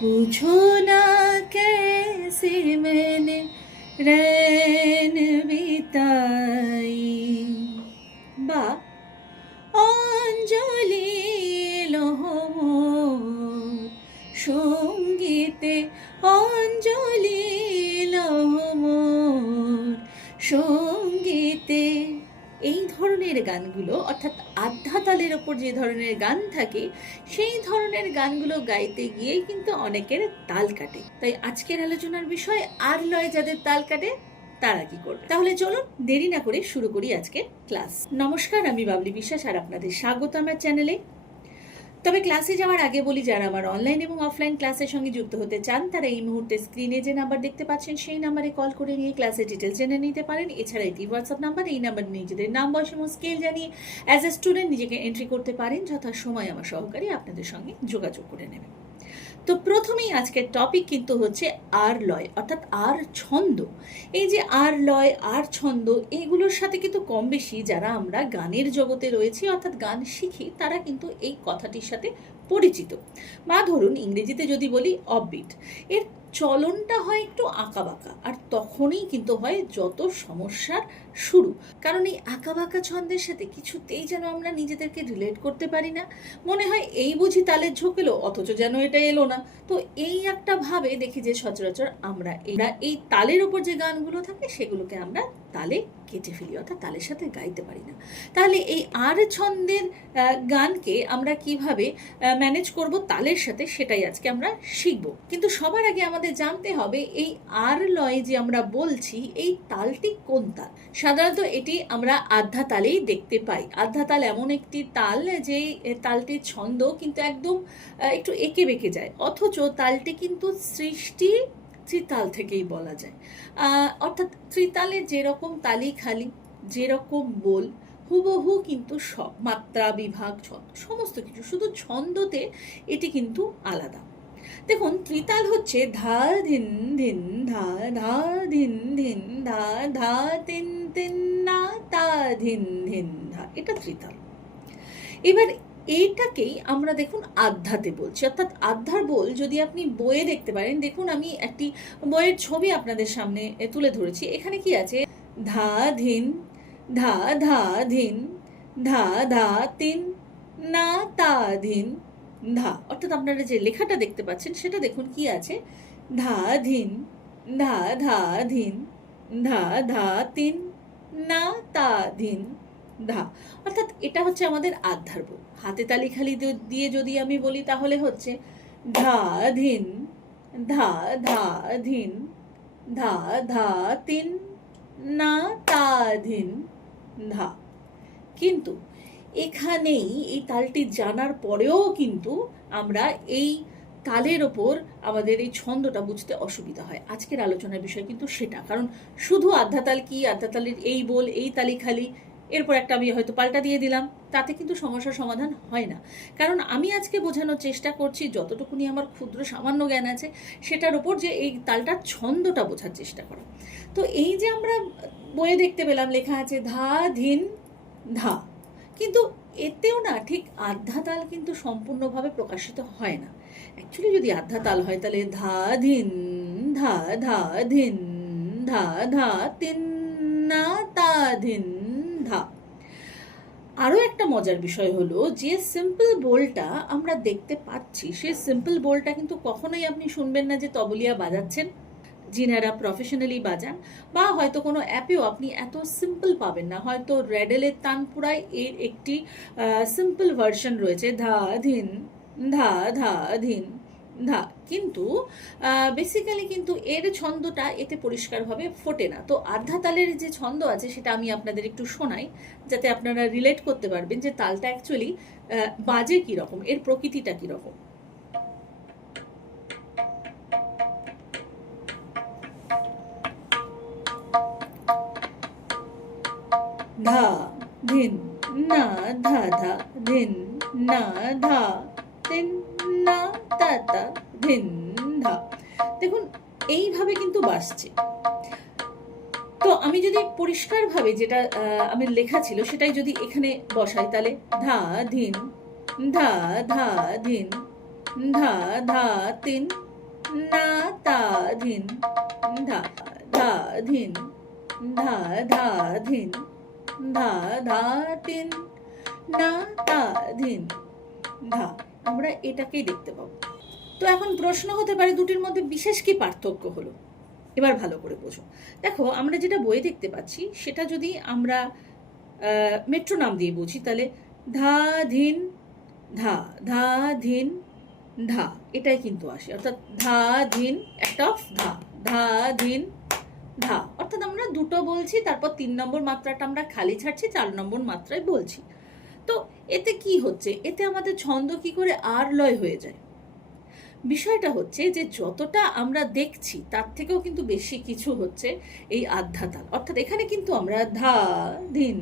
पूछो ना कैसे मैंने रैन बिताई বা অঞ্জলি লহ মোর সঙ্গীতে অঞ্জলি লহ মোর সঙ্গীতে। এই ধরনের গানগুলো অর্থাৎ আধ্যা তালের ওপর যে ধরনের গান থাকে সেই ধরনের গানগুলো গাইতে গিয়েই কিন্তু অনেকের তাল কাটে। তাই আজকের আলোচনার বিষয় আর লয় যাদের তাল কাটে তারা কি করবে। তাহলে চলুন দেরি না করে শুরু করি আজকের ক্লাস। নমস্কার, আমি বাবলি বিশ্বাস আর আপনাদের স্বাগত আমার চ্যানেলে। তবে ক্লাসে যাওয়ার আগে বলি, যারা আমার অনলাইন এবং অফলাইন ক্লাসের সঙ্গে যুক্ত হতে চান তারা এই মুহূর্তে স্ক্রিনে যে নাম্বার দেখতে পাচ্ছেন সেই নাম্বারে কল করে নিয়ে ক্লাসের ডিটেলস জেনে নিতে পারেন। এছাড়া এটি হোয়াটসঅ্যাপ নাম্বার, এই নাম্বারে নিজেদের নাম, বয়স এবং স্কেল জানিয়ে অ্যাজ এ স্টুডেন্ট নিজেকে এন্ট্রি করতে পারেন। যথাসময় আমার সহকারী আপনাদের সঙ্গে যোগাযোগ করে নেবেন। তো প্রথমেই আজকের টপিক কিন্তু হচ্ছে আর লয় অর্থাৎ আর ছন্দ। এই যে আর লয় আর ছন্দ এইগুলোর সাথে কিন্তু কম বেশি যারা আমরা গানের জগতে রয়েছি অর্থাৎ গান শিখি তারা কিন্তু এই কথাটির সাথে পরিচিত। বা ধরুন ইংরেজিতে যদি বলি অফবিট, এর চলনটা হয় একটু আঁকাবাঁকা, আর তখনই কিন্তু হয় যত সমস্যার শুরু। কারণ এই আঁকাবাঁকা ছন্দের সাথে কিছুতেই যেন আমরা নিজেদেরকে রিলেট করতে পারি না। মনে হয় এই বুঝি তালের ঝোঁক এলো, অথচ যেন এটা এলো না। তো এই একটা ভাবে দেখি যে সচরাচর আমরা এই তালের উপর যে গানগুলো থাকে সেগুলোকে আমরা তালে কেটে ফেলি, অর্থাৎ তালের সাথে গাইতে পারি না। তাহলে এই আর ছন্দের গানকে আমরা কিভাবে ম্যানেজ করব তালের সাথে, সেটাই আজকে আমরা শিখব। কিন্তু সবার আগে আমাদের জানতে হবে এই আর লয় যে আমরা বলছি এই তালটি কোন তাল। সাধারণত এটি আমরা আধ্যা তালেই দেখতে পাই। আধ্যা তাল এমন একটি তাল যে তালটির ছন্দ কিন্তু একদম একটু এঁকে বেঁকে যায়, অথচ তালটি কিন্তু সৃষ্টি ত্রিতাল থেকেই বলা যায়। অর্থাৎ ত্রিতালের যেরকম তালি খালি, যেরকম বোল, হুবহু কিন্তু সব মাত্রা, বিভাগ, ছন্দ সমস্ত কিছু, শুধু ছন্দতে এটি কিন্তু আলাদা। দেখুন, ত্রিতাল হচ্ছে ধা ধিন ধিন ধা, ধা ধিন ধিন ধা, ধা তিন তিন না, তা ধিন ধিন ধা, এটা ত্রিতাল। এবার এইটাকেই আমরা দেখুন আধ্যাতে বলছি, অর্থাৎ আধ্যার বোল যদি আপনি বইয়ে দেখতে পারেন, দেখুন আমি একটি বইয়ের ছবি আপনাদের সামনে তুলে ধরেছি। এখানে কি আছে? ধা ধিন ধা, ধা ধিন ধা, ধা তিন না, তা ধিন ধা। অর্থাৎ আপনারা যে লেখাটা দেখতে পাচ্ছেন সেটা দেখুন কি আছে? ধা ধিন ধা, ধা ধিন ধা, ধা তিন না, তা ধিন ধা। অর্থাৎ এটা হচ্ছে আমাদের আধ্যার বোল। হাতে তালি খালি দিয়ে যদি আমি বলি তাহলে হচ্ছে ধা ধিন ধা, ধা ধিন ধা, ধা তিন না, তা ধিন ধা। কিন্তু এখানেই এই তালটি জানার পরেও কিন্তু আমরা এই তালের ওপর আমাদের এই ছন্দটা বুঝতে অসুবিধা হয়। আজকের আলোচনার বিষয় কিন্তু সেটা। কারণ শুধু আধ্যা তাল কি, আধ্যা তালের এই বোল, এই তালি খালি, এরপর একটা আমি হয়তো পাল্টা দিয়ে দিলাম, তাতে কিন্তু সমস্যার সমাধান হয় না। কারণ আমি আজকে বোঝানোর চেষ্টা করছি যতটুকুনি আমার ক্ষুদ্র সামান্য জ্ঞান আছে সেটার উপর, যে এই তালটার ছন্দটা বোঝার চেষ্টা করা। তো এই যে আমরা বইয়ে দেখতে পেলাম লেখা আছে ধা ধিন ধা, কিন্তু এতেও না ঠিক আধ্যা তাল কিন্তু সম্পূর্ণভাবে প্রকাশিত হয় না। অ্যাকচুয়ালি যদি আধ্যা তাল হয় তাহলে ধা ধিন ধা, ধা ধিন ধা, ধা তিন না, তা ধিন ধা। আরও একটা মজার বিষয় হলো যে সিম্পল বোলটা আমরা দেখতে পাচ্ছি, সেই সিম্পল বোলটা কিন্তু কখনোই আপনি শুনবেন না যে তবলিয়া বাজাচ্ছেন, যিনারা প্রফেশনালি বাজান, বা হয়তো কোনো অ্যাপেও আপনি এত সিম্পল পাবেন না। হয়তো রেডেলের তানপুরায় এর একটি সিম্পল ভার্সন রয়েছে, ধা ধিন ধা, ধা ধিন ধা, কিন্তু বেসিক্যালি কিন্তু এর ছন্দটা এতে পরিষ্কারভাবে ফোটে না। তো আধ্যা তালের যে ছন্দ আছে সেটা আমি আপনাদের একটু শোনাই, যাতে আপনারা রিলেট করতে পারবেন যে তালটা অ্যাকচুয়ালি বাজে কীরকম, এর প্রকৃতিটা কীরকম। ধা ধিন না, ধা, ধা ধিন না, ধা তিন না, তা, তা ধিন ধা। দেখুন এইভাবে কিন্তু বাজছে। তো আমি যদি পরিষ্কারভাবে যেটা আমি লেখা ছিল সেটাই যদি এখানে বসাই, তাহলে ধা ধিন ধা, ধা ধিন ধা, ধা তিন না তা ধিন ধা ধা ধিন ধা ধা ধিন ধা ধা তিন না তা ধিন ধা। আমরা এটাকেই দেখতে পাবো। তো এখন প্রশ্ন হতে পারে দুটির মধ্যে বিশেষ কি পার্থক্য হলো, এবার ভালো করে বোঝো। দেখো আমরা যেটা বইয়ে দেখতে পাচ্ছি সেটা যদি আমরা মেট্রো নাম দিয়ে বুঝি তাহলে ধা ধিন ধা ধা ধিন ধা এটাই কিন্তু আসে, অর্থাৎ ধা ধিন একটা অফ ধা ধা ধিন ধা, অর্থাৎ আমরা দুটো বলছি, তারপর 3 নম্বর মাত্রাটা আমরা খালি ছাড়ছি, 4 নম্বর মাত্রায় বলছি। তো এতে কি হচ্ছে, এতে আমাদের ছন্দ কি করে আর লয় হয়ে যায়। বিষয়টা হচ্ছে যে যতটা আমরা দেখছি তার থেকেও কিন্তু বেশি কিছু হচ্ছে এই আধ্যাতাল, অর্থাৎ এখানে কিন্তু আমরা ধা ধিন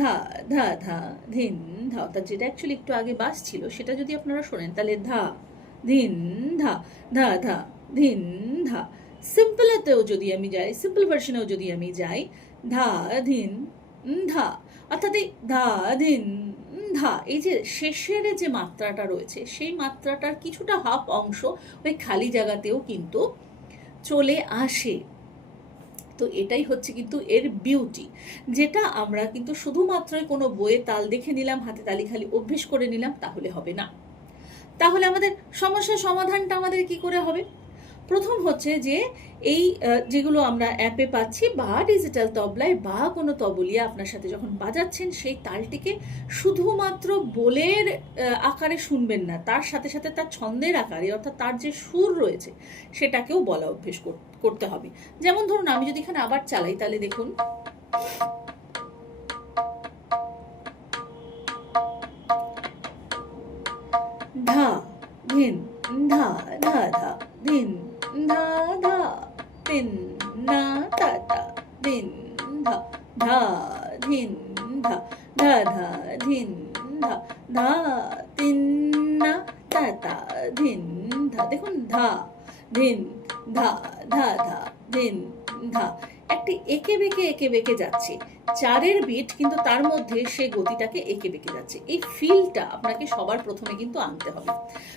ধা ধা ধা ধিন ধা, অর্থাৎ যেটা অ্যাকচুয়ালি একটু আগে বাস ছিল সেটা যদি আপনারা শোনেন তাহলে ধা ধিন ধা ধা ধা ধিন ধা। সিম্পলেতেও যদি আমি যাই, সিম্পল ভার্সনেও যদি আমি যাই, ধা ধিন ধা, অর্থাৎ এই ধা ধিন ধা, এই যে শেষের যে মাত্রাটা রয়েছে সেই মাত্রাটার কিছুটা হাফ অংশ ওই খালি জায়গাতেও কিন্তু চলে আসে। তো এটাই হচ্ছে কিন্তু এর বিউটি, যেটা আমরা কিন্তু শুধুমাত্রই কোনো বইয়ে তাল দেখে নিলাম, হাতে তালি খালি অভ্যেস করে নিলাম তাহলে হবে না। তাহলে আমাদের সমস্যার সমাধানটা আমাদের কি করে হবে? প্রথম হচ্ছে যে এই যেগুলো আমরা অ্যাপে পাচ্ছি বা ডিজিটাল তবলায় বা কোনো তবলিয়া আপনার সাথে যখন বাজাচ্ছেন সেই তালটিকে শুধুমাত্র বোলের আকারে শুনবেন না, তার সাথে সাথে তার ছন্দের আকারে, অর্থাৎ তার যে সুর রয়েছে সেটাকেও বলা অভ্যেস করতে হবে। যেমন ধরুন আমি যদি এখানে আবার চালাই তাহলে দেখুন ধা ধিন ধা ধা ধা ধিন ধা ধা তিন না তা তা ধিন ধা ধা ধিন ধা ধা ধা ধিন ধা ধা তিন না তা তা ধিন ধা। দেখুন ধা ধিন ধা ধা ধা ধিন ধা, একটি এঁকে বেঁকে যাচ্ছে, 4-এর বিট কিন্তু তার মধ্যে সে গতিটাকে এঁকে বেঁকে যাচ্ছে। এই ফিলটা আপনাকে সবার প্রথমে কিন্তু আনতে হবে।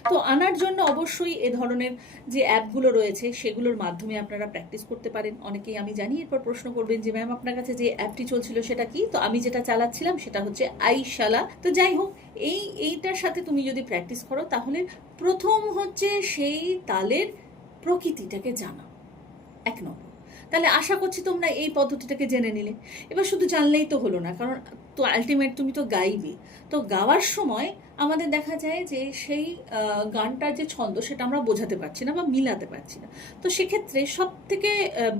তো আনার জন্য অবশ্যই এ ধরনের যে অ্যাপগুলো রয়েছে সেগুলোর মাধ্যমে আপনারা প্র্যাকটিস করতে পারেন। অনেকেই আমি জানি এরপর প্রশ্ন করবেন যে ম্যাম আপনার কাছে যে অ্যাপটি চলছিল সেটা কি? তো আমি যেটা চালাচ্ছিলাম সেটা হচ্ছে আইশালা। তো যাই হোক, এইটার সাথে তুমি যদি প্র্যাকটিস করো তাহলে প্রথম হচ্ছে সেই তালের প্রকৃতিটাকে জানা, 1 নম্বর। তাহলে আশা করছি তোমরা এই পদ্ধতিটাকে জেনে নিলে। এবার শুধু জানলেই তো হলো না, কারণ তো আলটিমেট তুমি তো গাইবে। তো গাওয়ার সময় আমাদের দেখা যায় যে সেই গানটার যে ছন্দ সেটা আমরা বোঝাতে পারছি না বা মিলাতে পারছি না। তো সেক্ষেত্রে সব থেকে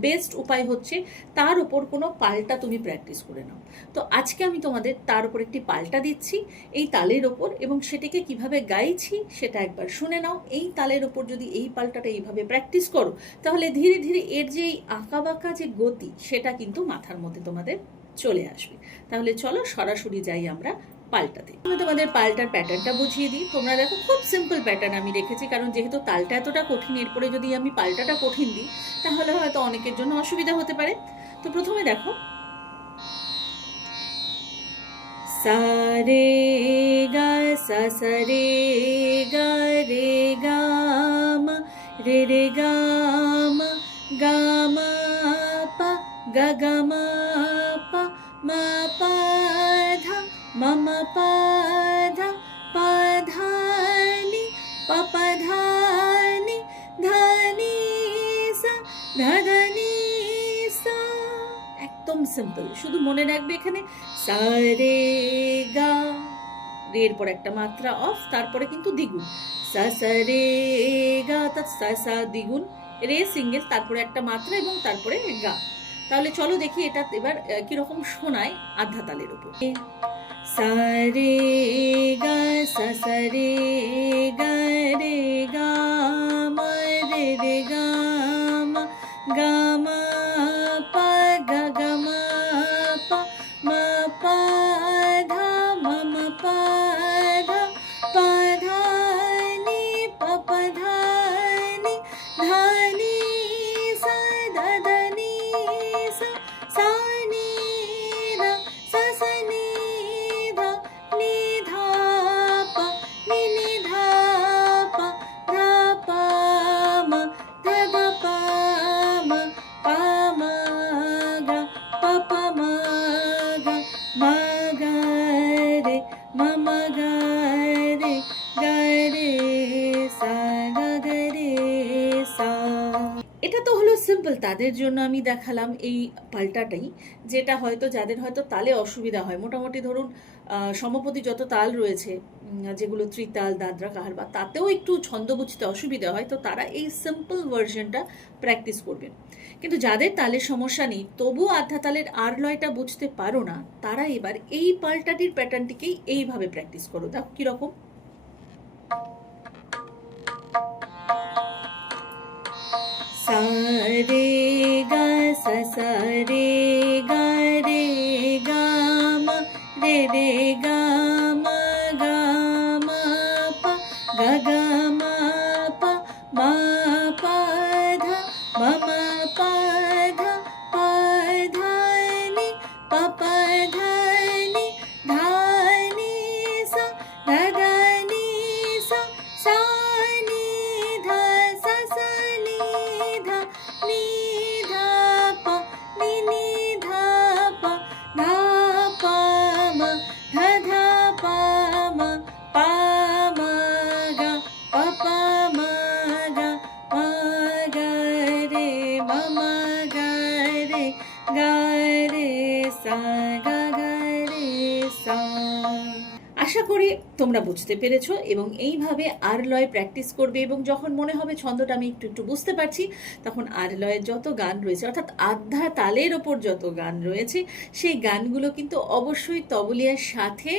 বেস্ট উপায় হচ্ছে তার উপর কোনো পাল্টা তুমি প্র্যাকটিস করে নাও। তো আজকে আমি তোমাদের তার উপর একটি পাল্টা দিচ্ছি এই তালের ওপর, এবং সেটাকে কিভাবে গাইছি সেটা একবার শুনে নাও। এই তালের ওপর যদি এই পাল্টাটা এইভাবে প্র্যাকটিস করো তাহলে ধীরে ধীরে এর যে আঁকা বাঁকা যে গতি সেটা কিন্তু মাথার মধ্যে তোমাদের চলে আসবে। তাহলে চলো সরাসরি যাই আমরা পাল্টাতে। আমি তোমাদের পাল্টার প্যাটার্নটা বুঝিয়ে দিই। তোমরা দেখো খুব সিম্পল প্যাটার্ন আমি রেখেছি, কারণ যেহেতু তালটা এতটা কঠিন, এরপরে যদি আমি পাল্টাটা কঠিন দিই তাহলে হয়তো অনেকের জন্য অসুবিধা হতে পারে। তো প্রথমে দেখো সা রে গা সা সা রে গা রে গা মা রে রে গা মা গা মা পা গা গা মা পা মা পা ধা মা মা পা ধা পা ধা নি পা পা ধা নি ধা নি সা ধা ধা নি সা। একদম সিম্পল, শুধু মনে রাখবে এখানে সা রে গা, রের পর একটা মাত্রা অফ, তারপরে কিন্তু দ্বিগুণ সা সা রে গা, সা সা দ্বিগুণ, রে সিঙ্গেল, তারপরে একটা মাত্রা এবং তারপরে গা। তাহলে চলো দেখি এটা এবার কিরকম শোনায় আধা তালের উপর। সা রে গা সা সা রে গা রে গা মা রে রে গা মা গা মা পা গা গা মা পা মা পা ধা মা মা পা ধা পা ধা নি পা পা ধা নি ধা নি সা ধা ধা নি সা সা নি ধা সা সা নি ধা নি ধা পা নি নি ধা পা ধা পা মা সিম্পল তাদের জন্য আমি দেখালাম এই পাল্টাটাই, যেটা হয়তো যাদের হয়তো তালে অসুবিধা হয়, মোটামুটি ধরুন সমপতি যত তাল রয়েছে, যেগুলো ত্রিতাল, দাদরা, কাহারবা, তাতেও একটু ছন্দ বুঝতে অসুবিধা হয়, তো তারা এই সিম্পল ভার্সনটা প্র্যাকটিস করবেন। কিন্তু যাদের তালের সমস্যা নেই, তবু আধা তালের আর লয়টা বুঝতে পারো না, তারা এবার এই পাল্টাটির প্যাটার্নটিকেই এইভাবে প্র্যাকটিস করো। দেখো কিরকম। सा रे गा सा रे गा मा रे गा मा पा गा मा पा धा पा धा नि पा धा नि सा धा नि सा नि धा सा नि धा नि धा पा नि धा पा मा धा पा मा गा पा मा गा रे सा गा रे सा। আশা করি তোমরা বুঝতে পেরেছো এবং এইভাবে আর লয় প্র্যাকটিস করবে, এবং যখন মনে হবে ছন্দটা আমি একটু একটু বুঝতে পারছি, তখন আর লয়ের যত গান রয়েছে, অর্থাৎ আধা তালের ওপর যত গান রয়েছে, সেই গানগুলো কিন্তু অবশ্যই তবলিয়ার সাথে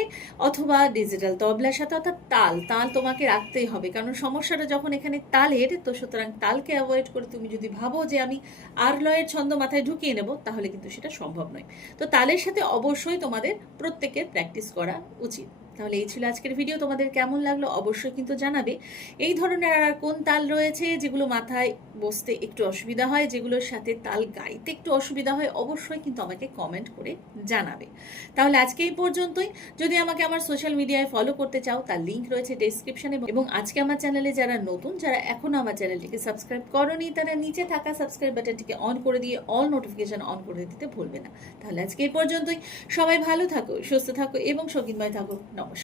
অথবা ডিজিটাল তবলার সাথে, অর্থাৎ তাল তোমাকে রাখতেই হবে, কারণ সমস্যাটা যখন এখানে তালের, তো সুতরাং তালকে অ্যাভয়েড করে তুমি যদি ভাবো যে আমি আর লয়ের ছন্দ মাথায় ঢুকিয়ে নেব, তাহলে কিন্তু সেটা সম্ভব নয়। তো তালের সাথে অবশ্যই তোমাদের প্রত্যেকের প্র্যাকটিস করা উচিত। তাহলে এই ছিল আজকের ভিডিও। তোমাদের কেমন লাগলো অবশ্যই কিন্তু জানাবে। এই ধরনের আর কোন তাল রয়েছে যেগুলো মাথায় বসতে একটু অসুবিধা হয়, যেগুলোর সাথে তাল গাইতে একটু অসুবিধা হয়, অবশ্যই কিন্তু আমাকে কমেন্ট করে জানাবে। তাহলে আজকে এই পর্যন্তই। যদি আমাকে আমার সোশ্যাল মিডিয়ায় ফলো করতে চাও, তার লিঙ্ক রয়েছে ডেসক্রিপশনে, এবং আজকে আমার চ্যানেলে যারা নতুন, যারা এখনো আমার চ্যানেলটিকে সাবস্ক্রাইব করোনি, তারা নিচে থাকা সাবস্ক্রাইব বাটনটিকে অন করে দিয়ে অল নোটিফিকেশন অন করে দিতে ভুলবে না। তাহলে আজকে এই পর্যন্তই। সবাই ভালো থাকো, সুস্থ থাকো এবং সঙ্গীতময় থাকো। নমস্কার।